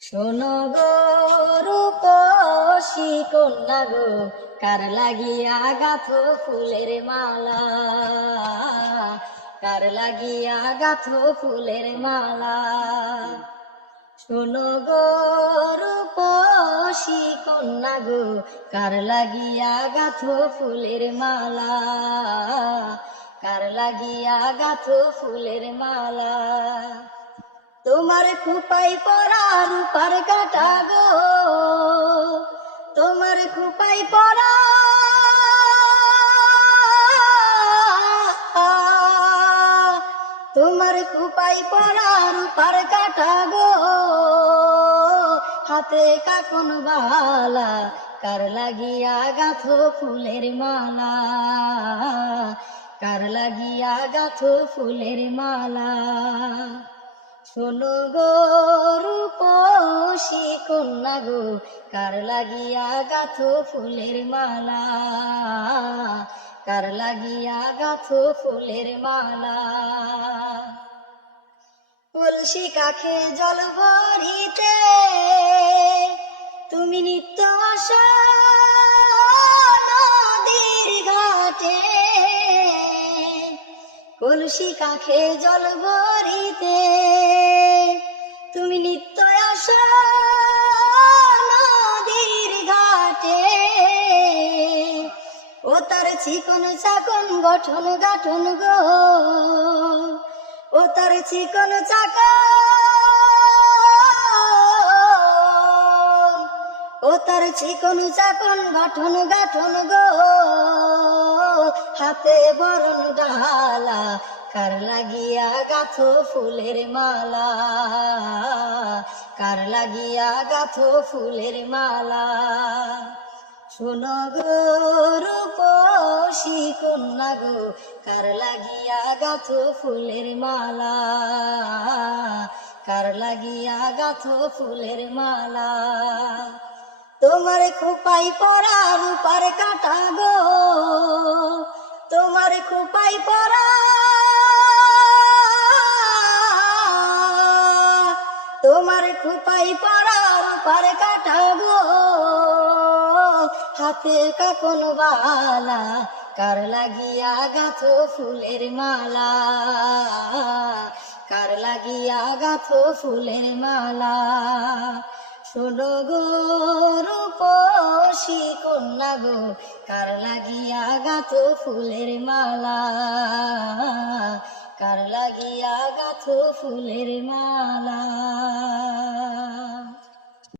শোনো গো রূপসী কন্যা গো, কার লাগিয়া গাথো ফুলের মালা? কার লাগিয়া গাথো ফুলের মালা? শোনো গো রূপসী কন্যা গো, কার লাগিয়া গাথো ফুলের মালা? কার লাগিয়া গাথো ফুলের মালা? তোমার খুপাই পরা রূপার কাটা গো। তোমার খুপাই পরা। তোমার খুপাই পরা রূপার কাটা গো। হাতে কাকন বালা, কার লাগিয়া গাথো ফুলের মালা? কার লাগিয়া গাথো ফুলের মালা? শোনো গো রূপসী কন্যা গো, কার লাগিয়া গাথো ফুলের মালা? কার লাগিয়া গাথো ফুলের মালা? তুলসী কাখে জল ভরিতে তুমি নিত্য আসো কলসি কাখে জল ভরিতে। তুমি নিত্য আসো নদীর ঘাটে। ও তার চিকন চাকন গঠন গাঠন গো। ও তার চিকন চাকন, ও তার চিকন চাকন গঠন গাঠন গো। হাতে বরণ ডালা, কার লাগিয়া গাথো ফুলের মালা? কার লাগিয়া গাথো ফুলের মালা? শোনো গো কন্যা গো, কার লাগিয়া গাথো ফুলের মালা? কার লাগিয়া গাথো ফুলের মালা? তোমার খোপাই পরা রূপার কাটা গো খোপাই পরা তোমার খোপাই পরা রূপার কাটা গো। হাতে কাকন বালা, কার লাগিয়া গাথো ফুলের মালা? কার লাগিয়া গাথো ফুলের মালা? শোনো গো রূপসী কন্যা গো, কার লাগিয়া গাথো ফুলের মালা? কার লাগিয়া গাথো ফুলের মালা?